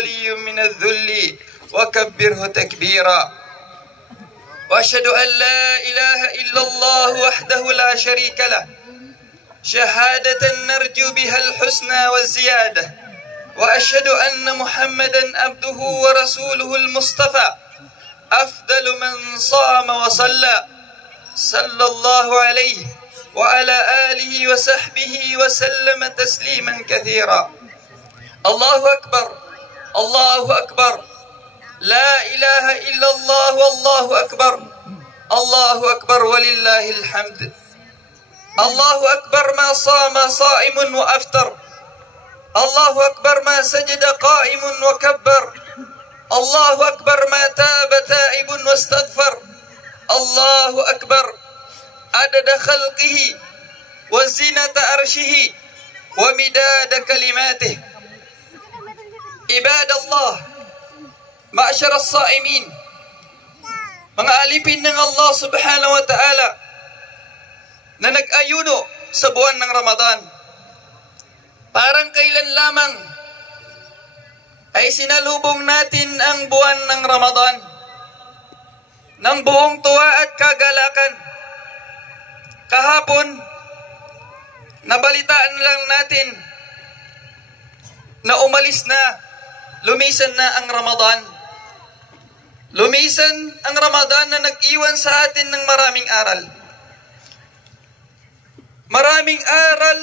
خلي من الذل وكبره تكبيرا. وأشهد أن لا إله إلا الله وحده لا شريك له شهادة نرجو بها الحسنى والزيادة. وأشهد أن محمدا عبده ورسوله المصطفى أفضل من صام وصلى صلى الله عليه وعلى آله وصحبه وسلم تسليما كثيرا. الله أكبر الله أكبر لا إله إلا الله والله أكبر الله أكبر ولله الحمد. الله أكبر ما صام صائم وأفطر. الله أكبر ما سجد قائم وكبر. الله أكبر ما تاب تائب واستغفر. الله أكبر عدد خلقه وزنة عرشه ومداد كلماته. عباد الله معشر الصائمين, mga alipin ng Allah subhanahu wa ta'ala na nag-ayuno sa buwan ng Ramadan, parang kailan lamang ay sinalubong natin ang buwan ng Ramadan ng buong tuwa at kagalakan. Kahapon, nabalitaan lang natin na umalis na, lumisan na ang Ramadan. Lumisan ang Ramadan na nag-iwan sa atin ng maraming aral. Maraming aral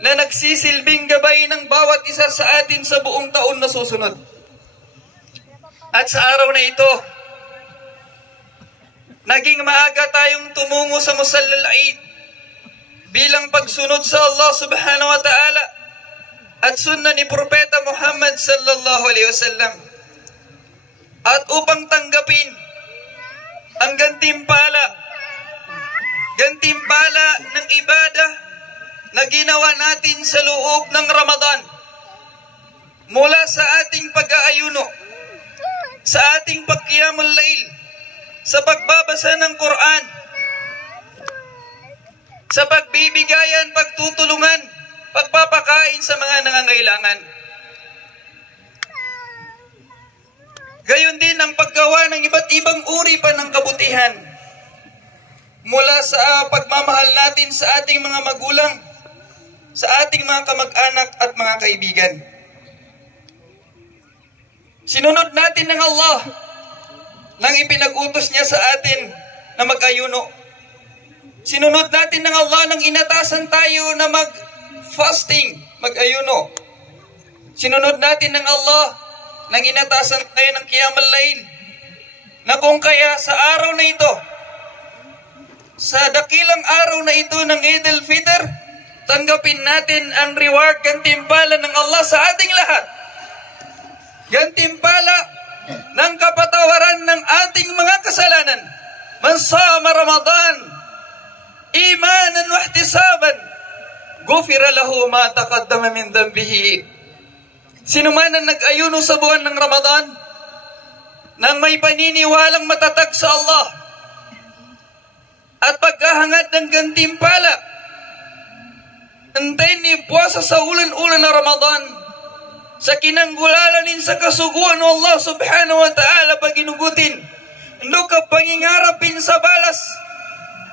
na nagsisilbing gabay ng bawat isa sa atin sa buong taon na susunod. At sa araw na ito, naging maaga tayong tumungo sa Musallal Eid bilang pagsunod sa Allah subhanahu wa ta'ala at sunna ni Propeta Muhammad sallallahu alaihi wasallam, at upang tanggapin ang gantimpala ng ibadah na ginawa natin sa loob ng Ramadan, mula sa ating pag-aayuno, sa ating pagqiyamul layl, sa pagbabasa ng Quran, sa pagbibigayan, pagtutulungan, pagpapakain sa mga nangangailangan. Gayon din ang paggawa ng iba't ibang uri pa ng kabutihan, mula sa pagmamahal natin sa ating mga magulang, sa ating mga kamag-anak at mga kaibigan. Sinunod natin ng Allah nang ipinag-utos niya sa atin na mag-ayuno. Sinunod natin ng Allah nang inatasan tayo na mag-fasting, mag-ayuno. Sinunod natin ng Allah nang inatasan tayo ng Qiyamul Layl, na kung kaya sa araw na ito, sa dakilang araw na ito ng Eid al-Fitr, tanggapin natin ang reward, gantimpala ng Allah sa ating lahat. Gantimpala ng kapatawaran ng ating mga kasalanan. Man sama Ramadan imanan wa ihtisaban, ghufira lahu ma taqaddama min dhanbihi. Sino man ang nag-ayuno sa buwan ng Ramadan nang may paniniwalang matatag sa Allah at pagkahangad ng gantimpala, antayin ni puwasa sa ulan-ulan na Ramadan, sa kinanggulalanin sa kasuguan ng Allah subhanahu wa ta'ala paginugutin, ando ka pangingarapin sa balas,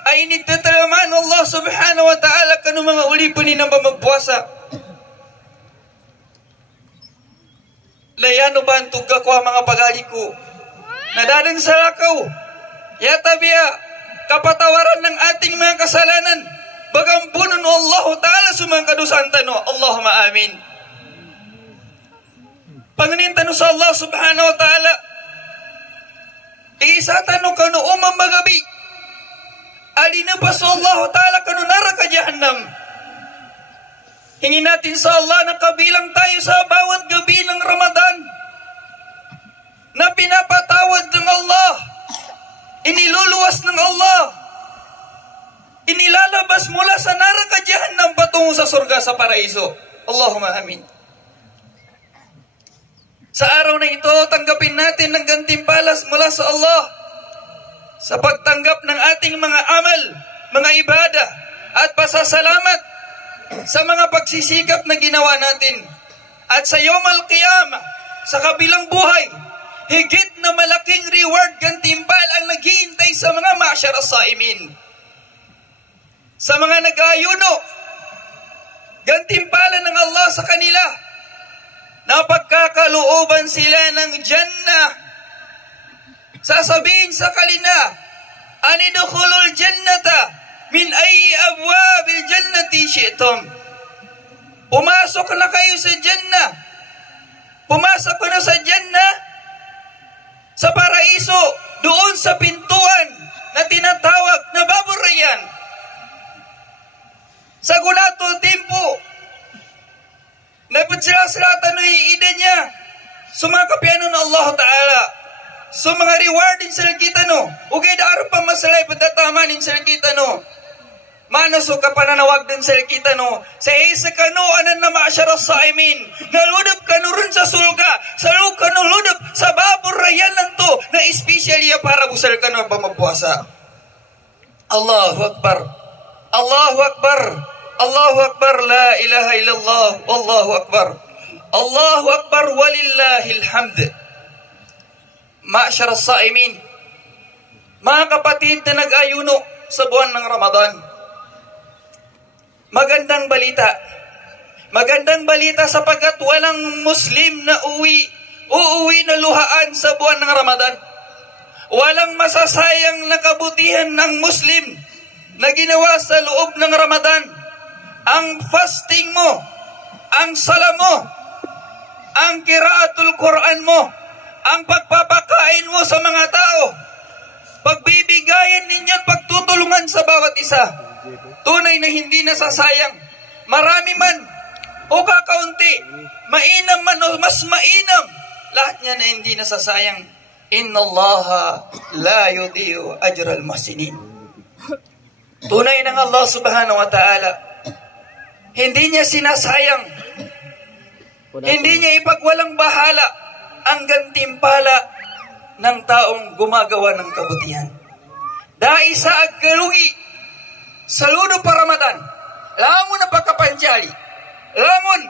ay initataman Allah subhanahu wa ta'ala kanong mga ulipunin ng mamagpuwasa. Layano ba ang tuga ko ang mga pagali ko? Nadalang sa lakaw, yata biya kapatawaran ng ating mga kasalanan, bagampunan Allah ta'ala sumang kadusan tano. Allahumma amin. Panganin tano sa Allah subhanahu wa ta'ala, isa tano kano umang magabi, alina pa sa Allah ta'ala kano nara ka jahannam. Hingin natin sa Allah na kabilang tayo sa bawat gabi ng Ramadan na pinapatawad ng Allah, iniluluwas ng Allah, inilalabas mula sa neraka jahannam patungo sa surga sa paraiso. Allahumma amin. Sa araw na ito, tanggapin natin ng gantimpalas mula sa Allah sa pagtanggap ng ating mga amal, mga ibadah at pasasalamat sa mga pagsisikap na ginawa natin At sa Yawm al-Qiyamah, sa kabilang buhay, higit na malaking reward gantimpal ang naghihintay sa mga ma'syar as-saimin. Sa mga nag-aayuno, gantimpalan ng Allah sa kanila na pagkakalooban sila ng Jannah. Sasabihin sa kanila, "Anidkhulul jannata min ayyi abwabil jannati syi'tum." Pumasok na kayo sa Jannah. Pumasok na sa Jannah, sa paraiso, doon sa pintuan na tinatawag na Babur Rayyan. Sa gunato tempo, napagsilasilatan na iida niya, sumakapyanon na Allah Ta'ala. So mga rewarding sa kita no, ugay da aron pa masalay pagtatamanin sa kita no. Manaso ka pananawag din sa kita no, sa isa kano anan na ma'syar as-saimin, naludop kano rin sa sulga, sa kano ludop sa Babur Rayyan lang to, na espesyalya para busal kano pa magpuasa. Allahu Akbar, Allahu Akbar, Allahu Akbar, la ilaha illallah, Allahu Akbar, Allahu Akbar, walillahil hamd. Ma'syar as-saimin, mga kapatid na nag-ayuno sa buwan ng Ramadan, magandang balita. Magandang balita sapagkat walang Muslim na uuwi na luhaan sa buwan ng Ramadan. Walang masasayang na kabutihan ng Muslim na ginawa sa loob ng Ramadan. Ang fasting mo, ang sala mo, ang kiraatul Quran mo, ang pagpapakain mo sa mga tao, pagbibigayan ninyo at pagtutulungan sa bawat isa. Tunay na hindi nasasayang. Marami man o kakaunti, mainam man o mas mainam, lahat niya na hindi nasasayang. Inna Allaha la yudhi'u ajral muhsinin. Tunay ng Allah subhanahu wa ta'ala, hindi niya sinasayang, hindi niya ipagwalang bahala ang gantimpala ng taong gumagawa ng kabutihan. Dahil sa agkalugi, saludo pa Ramadan, lamon na pagkapanjali, lamon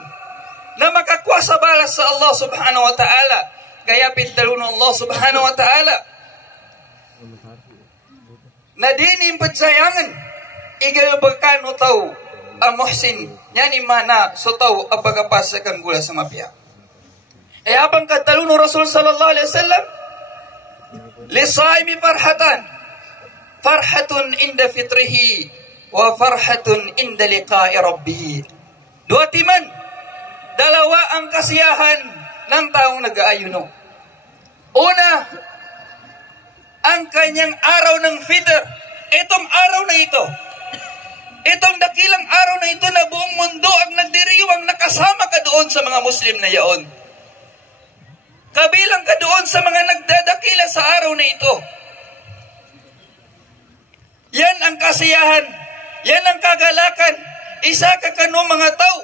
na makakuha sa balas sa Allah subhanahu wa ta'ala. Kaya pintalun Allah subhanahu wa ta'ala na dinim patsayangan igalbakan o tao ang muhsin yan imana so tao ang pagkapas sa kanggula sa mapya. E habang katalun ng Rasul sallallahu alaihi wasallam, lisaimi farhatun inda fitrihi wa farhatun inda liqa'i rabbih. Dua timan, dalawa ang kasiyahan ng taong nag-aayuno. Una, ang kanyang araw ng fitr. Itong araw na ito, itong dakilang araw na ito na buong mundo ang nagdiriwang nakasama ka doon sa mga Muslim na yaon. Kabilang ka doon sa mga nagdadakila sa araw na ito. Yan ang kasiyahan. Yan ang kagalakan. Isa ka kano mga tao.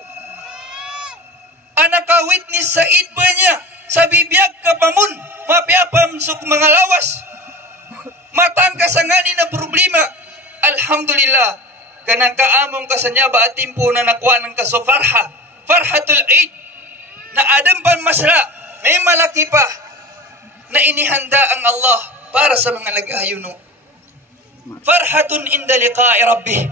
Anak ka witness sa idba niya. Sa bibiyag ka pamun. Mapiapam suk mga lawas. Matang ka sa ngani na problema. Alhamdulillah. Kanang kaamong ka sa niya ba at timpo na nakuha ng kaso farha. Farhatul Eid. Na adam pan masla. May malaki pa na inihanda ang Allah para sa mga nag-ayuno. Farhatun inda liqa'i rabbih.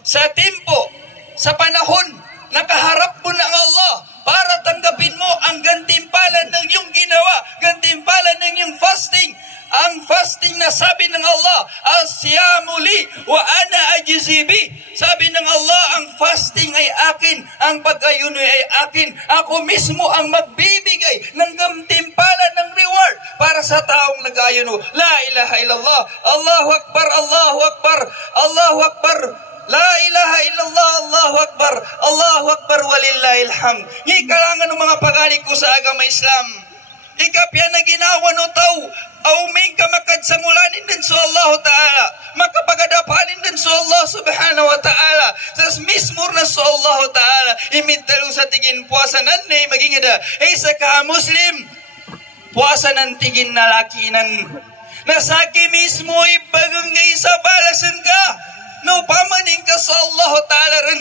Sa tempo, sa panahon, nakaharap mo ng Allah para tanggapin mo ang gantimpalan ng iyong ginawa, gantimpalan ng iyong fasting. Ang fasting na sabi ng Allah, "As-siyamu li wa ana ajzi bi." Sabi ng Allah, ang fasting ay akin, ang pag-ayuno ay akin. Ako mismo ang magbibigay ng gantimpalan ng reward para sa taong nag-ayuno. La ilaha illallah. Allahu Akbar, Allahu Akbar, Allahu Akbar. La ilaha illallah, Allahu Akbar, Allahu Akbar, walillahil hamd. Ikalangan ng mga pagali ko sa agama Islam. Ikapya na ginawa no tao, auming ka makadsamulanin din sa Allah Ta'ala, makapagadapanin din sa Allah Subhanahu wa Ta'ala, sas mismo na sa Allah Ta'ala, imintalo sa tigin puasa nanay, maging ada, isa ka Muslim, puasa ng tigin na lakinan, nasaki mismo ibagang nga isa balasan ka, no pamaning ka sa Allah Ta'ala rin,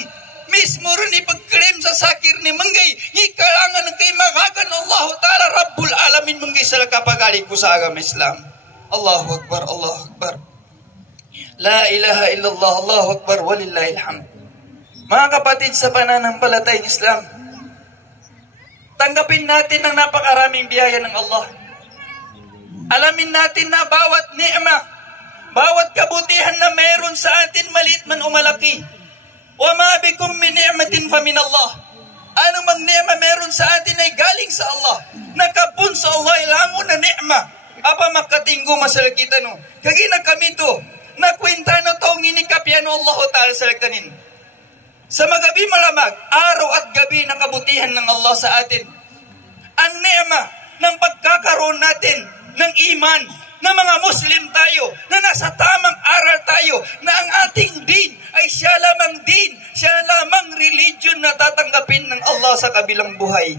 mismo rin ipagklaim sa sakir ni Manggay, ikalangan ng kay magagan Allah Ta'ala Rabbul Alamin Manggay sa kapagali ko sa agama Islam. Allahu Akbar, Allahu Akbar. La ilaha illallah, Allahu Akbar, walillahil hamd. Mga kapatid sa pananampalatayang Islam, tanggapin natin ang napakaraming biyaya ng Allah. Alamin natin na bawat ni'ma, bawat kabutihan na meron sa atin, maliit man o malaki, wa ma bikum min ni'matin fa min Allah. Ano mang ni'ma meron sa atin ay galing sa Allah. Nakapun sa Allah ilangon na ni'ma. Apa makatinggo masal kita no. Kagina kami to, nakwenta na tong inikapyan Allah Ta'ala sa kanin. Sa magabi malamag, araw at gabi na kabutihan ng Allah sa atin. Ang ni'ma ng pagkakaroon natin ng iman, na mga Muslim tayo, na nasa tamang aral tayo, na ang ating din ay siya lamang din, siya lamang religion na tatanggapin ng Allah sa kabilang buhay.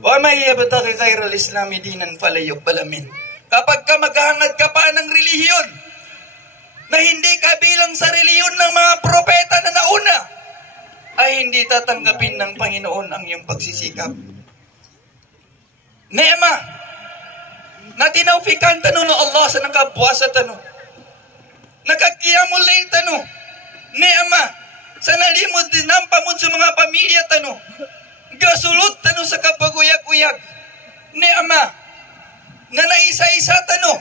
Wa may yabtaghi ghayral islami dinan fala yuqbal min. Kapag ka maghahangad ka pa ng relihiyon na hindi kabilang sa relihiyon ng mga propeta na nauna, ay hindi tatanggapin ng Panginoon ang iyong pagsisikap. Ni'ma na tinawfikan tano no Allah sa nakabuwasa tano, nakakiyamul layl tano, ni'ma sa nalimod din ng pamud sa mga pamilya tano, gasulot tano sa kapaguyag-uyag, ni'ma na naisa-isa tano,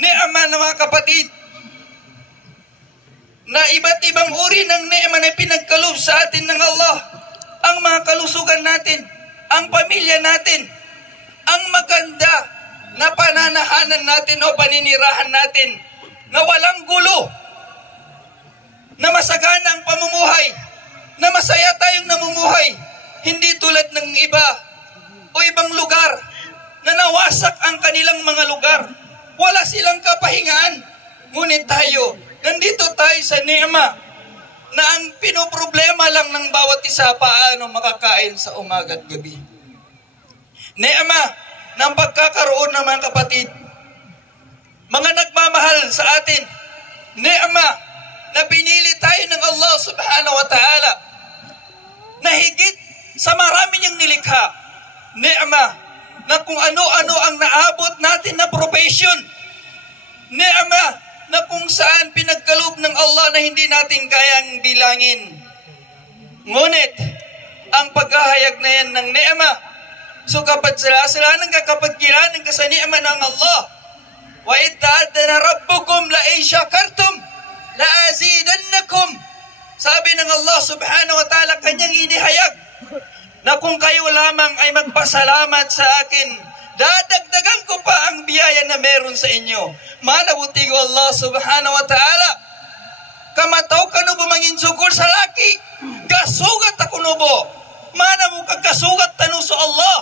ni'ma na mga kapatid, na iba't ibang uri ng ni'ma na pinagkalob sa atin ng Allah, ang mga kalusugan natin, ang pamilya natin, ang maganda na pananahanan natin o paninirahan natin, na walang gulo, na masagana ang pamumuhay, na masaya tayong namumuhay, hindi tulad ng iba o ibang lugar na nawasak ang kanilang mga lugar. Wala silang kapahingaan. Ngunit tayo, nandito tayo sa ni'ma na ang pinoproblema lang ng bawat isa paano makakain sa umaga at gabi. Ni'ma ng pagkakaroon ng mga kapatid, mga nagmamahal sa atin. Ni'ma na pinili tayo ng Allah Subhanahu wa Ta'ala na higit sa marami niyang nilikha. Ni'ma na kung ano-ano ang naabot natin na profession. Ni'ma na kung saan pinagkaloob ng Allah na hindi natin kayang bilangin. Ngunit, ang paghahayag na yan ng ni'ma, so kapag sila-sila ng kakapagkiranan ka sa ni'ma ng Allah, wa itta'adana rabbukum la in syakartum la azidannakum. Sabi ng Allah Subhanahu wa Ta'ala, kanyang inihayag na kung kayo lamang ay magpasalamat sa akin, dadagdagan ko pa ang biyaya na meron sa inyo. Manabuti ko Allah Subhanahu wa Ta'ala, kamataw ka no bumangin sugol sa laki, gasugat ako no bo. Manabu kagasugat tanu sa Allah,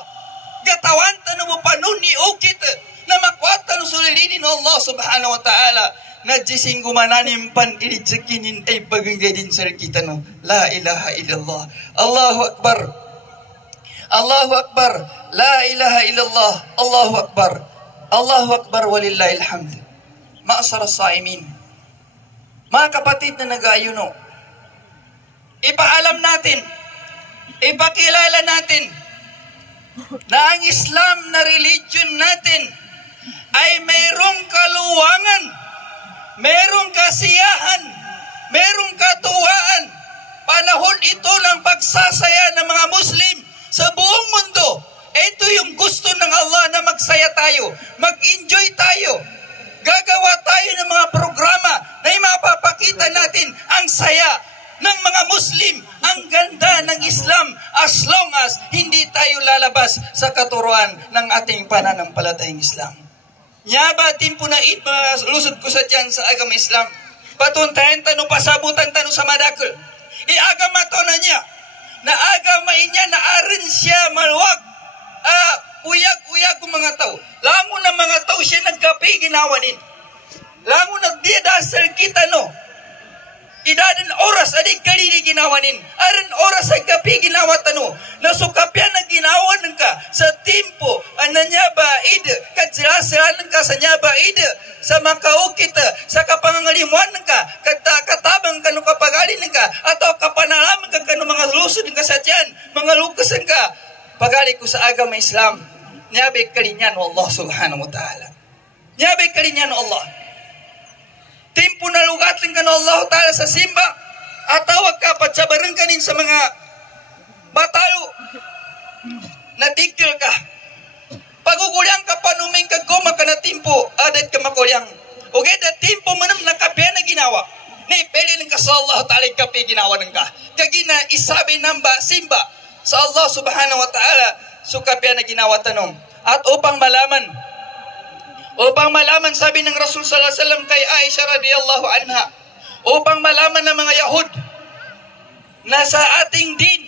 gatawan tanu mo panuni ukit, na makwat tanu sulilinin Allah Subhanahu wa Ta'ala, na jising gumananim pan ilijekinin ay paganggadin sa kita no. La ilaha illallah. Allahu Akbar. Allahu Akbar, la ilaha illallah, Allahu Akbar, Allahu Akbar, walillahil hamd. Ma'asar as-saimin. Mga kapatid na nag-aayuno, ipaalam natin, ipakilala natin, na ang Islam na religion natin ay mayroong kaluwangan, mayroong kasiyahan, mayroong katuwaan. Panahon ito ng pagsasaya ng mga Muslim sa buong mundo. Ito yung gusto ng Allah na magsaya tayo, mag-enjoy tayo. Gagawa tayo ng mga programa na mapapakita natin ang saya ng mga Muslim, ang ganda ng Islam, as long as hindi tayo lalabas sa katuruan ng ating pananampalatayang Islam. Nyaba timpo na lusod ko sa tiyan sa agama Islam. Patuntayan tano, pasabutan tano sa madakil. Iagama to na niya, na agama niya na arin siya maluwag, uyag-uyag kong mga tao. Lango na mga tao siya nagkapi ginawanin. Lango nagdidasal kita no. Idadan oras adik kalini ginawanin. Aran oras ay kapi ginawa tano. Nasukapyan na ginawan ka sa timpo. Ananya ba ide. Katsirasalan ka sa nya ba ide. sa makaukit, sa kapangangalimuan ka, katabang ka no kapagalin ka, atau kapanalaman ka no mga lusod ka sa tiyan, mga lukasan ka, pagali ko sa agama Islam, niyabay kalinyan Allah subhanahu wa ta'ala. Niyabay kalinyan Allah. Timpo na lugatin ka no Allah ta'ala sa simba, at tawag ka, patsabaran ka din sa mga batalo, natigil ka. Pagugulyang ka, panuming ka, goma ka na timpo, adat ka makulyang. Okay, da timpo mo nang nakapya na ginawa. Ni pwede ka sa Allah ta'ala kapi ginawa ng ka. Kagina isabi namba simba sa Allah subhanahu wa ta'ala so kapya na ginawa tanong. At upang malaman sabi ng Rasul sallallahu alaihi wasallam kay Aisha radhiyallahu anha, upang malaman ng mga Yahud na sa ating din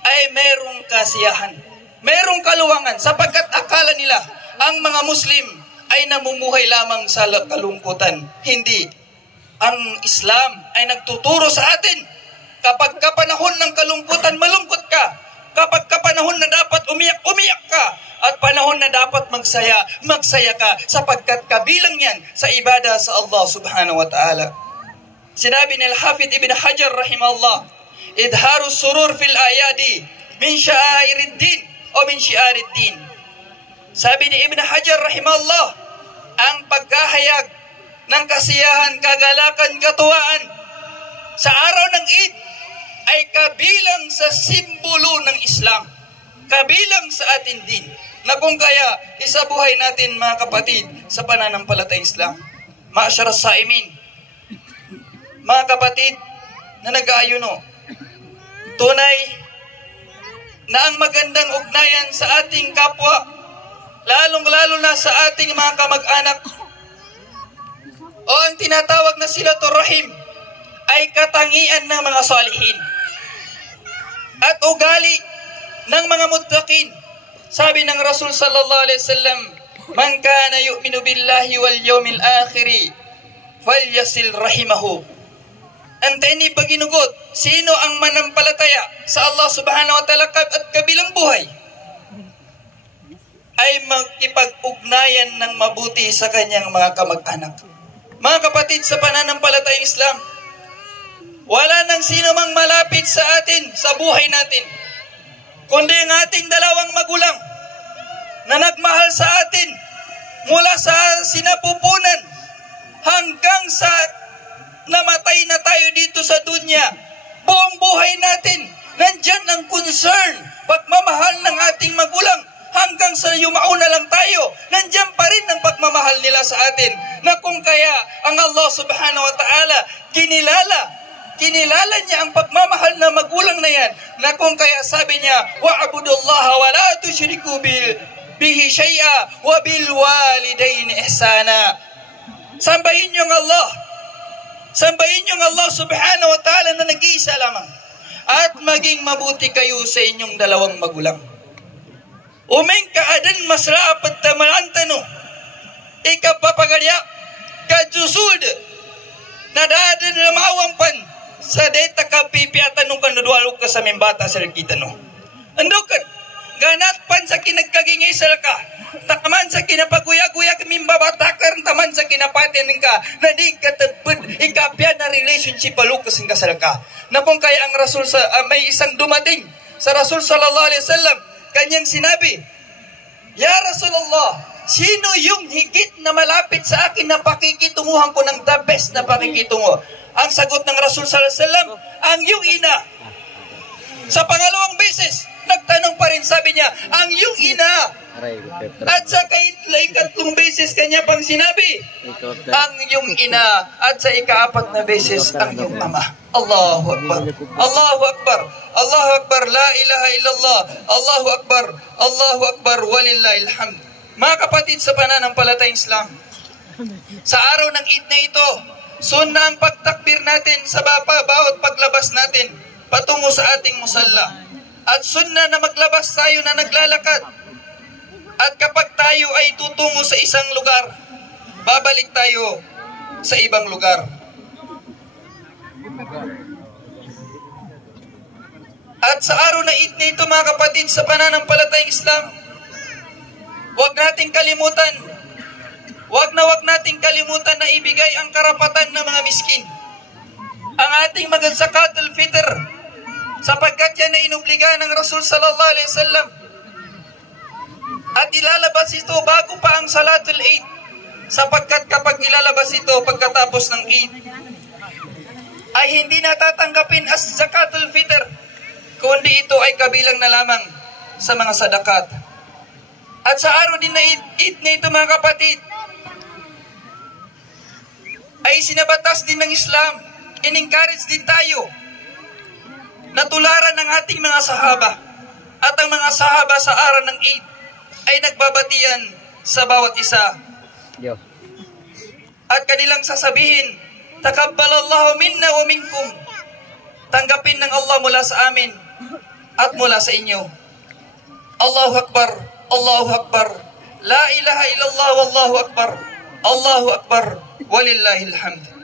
ay merong kasiyahan, merong kaluwangan, sapagkat akala nila ang mga Muslim ay namumuhay lamang sa kalungkutan. Hindi. Ang Islam ay nagtuturo sa atin, kapag kapanahon ng kalungkutan, malungkot ka. Kapag kapanahon na dapat umiyak, umiyak ka. At panahon na dapat magsaya, magsaya ka, sapagkat kabilang yan sa ibada sa Allah subhanahu wa ta'ala. Sinabi ni Al-Hafidh Ibn Hajar rahimahullah, idharu surur fil ayadi min sya'iriddin o min syiariddin. Sabi ni Ibn Hajar rahimahullah, ang pagkahayag ng kasiyahan, kagalakan, katuwaan sa araw ng Eid ay kabilang sa simbolo ng Islam, kabilang sa atin din, na kung kaya isabuhay natin mga kapatid sa pananampalatayang Islam. Ma'asyara saimin, mga kapatid na nag-aayuno, tunay na ang magandang ugnayan sa ating kapwa, lalong-lalo na sa ating mga kamag-anak, o ang tinatawag na silatur rahim, ay katangian ng mga salihin at ugali ng mga muttaqin. Sabi ng Rasul sallallahu alaihi wasallam, man kana yu'minu billahi wal yawmil akhir falyasil rahimahu. Antay ni paginugot, sino ang manampalataya sa Allah subhanahu wa ta'ala at kabilang buhay ay magkipag-ugnayan ng mabuti sa kanyang mga kamag-anak. Mga kapatid, sa pananampalatayang Islam, wala nang sino mang malapit sa atin sa buhay natin, kundi ang ating dalawang magulang na nagmahal sa atin mula sa sinapupunan hanggang sa namatay na tayo dito sa dunya. Buong buhay natin, nandyan ang concern, pagmamahal ng ating magulang. Hanggang sa yumauna lang tayo, nandyan pa rin ang pagmamahal nila sa atin. Na kung kaya ang Allah subhanahu wa ta'ala kinilala niya ang pagmamahal na magulang na yan. Na kung kaya sabi niya, wa'abudullaha wa la tushriku bihi shay'a wa bil walidaini ihsana. Sambahin niyo ang Allah. Sambahin niyo ang Allah subhanahu wa ta'ala na nag-iisa lamang. At maging mabuti kayo sa inyong dalawang magulang. Umeng kaadan masrapat tamalantano, ikapapagalya, kajusud, nadadan na maawampan, sa data kapipiatan nung kanudwalog ka sa membata sa kita no. Andokan, ganatpan sa kinagkagingay sa ka, taman sa kinapaguya-guya kamimbabatakar, taman sa kinapatin ka, na di katapad, ikapya na relationship palukas ng kasalaka. Na kung kaya ang Rasul, may isang dumating sa Rasul sallallahu alaihi wasallam, kanyang sinabi, ya Rasulullah, sino yung higit na malapit sa akin na pakikitunguhan ko ng the best na pakikitungo? Ang sagot ng Rasul sallallahu alaihi wasallam, ang yung ina. Sa pangalawang beses, nagtanong pa rin, sabi niya, ang yung ina. At sa ikatlong beses kanya pang sinabi, ang yung ina. At sa ikaapat na beses, ang yung ama. Allahu Akbar. Allahu Akbar. Allahu Akbar. La ilaha illallah. Allahu Akbar. Allahu Akbar. Walillahil hamd. Mga kapatid sa pananampalatayang Islam, sa araw ng Eid na ito, sunna ang pagtakbir natin sa bawat paglabas natin patungo sa ating musalla. At sunna na maglabas tayo na naglalakad. At kapag tayo ay tutungo sa isang lugar, babalik tayo sa ibang lugar. At sa araw na Eid na ito, mga kapatid, sa pananampalatayang Islam, huwag nating kalimutan wag nating kalimutan na ibigay ang karapatan ng mga miskin. Ang ating mga zakatul fitr, sapagkat yan na inubliga ng Rasul sallallahu alaihi wasallam. At ilalabas ito bago pa ang salatul Eid, sapagkat kapag ilalabas ito pagkatapos ng Eid, ay hindi natatanggapin as zakatul fitr, kundi ito ay kabilang na lamang sa mga sadakat. At sa araw din na Eid na ito mga kapatid, ay sinabatas din ng Islam, in-encourage din tayo na tularan ng ating mga sahaba. At ang mga sahaba sa araw ng Eid ay nagbabatian sa bawat isa. At kanilang sasabihin, takabbalallahu minna wa minkum. Tanggapin ng Allah mula sa amin at mula sa inyo. Allahu Akbar, Allahu Akbar, la ilaha illallah wallahu akbar, Allahu Akbar, walillahil hamd.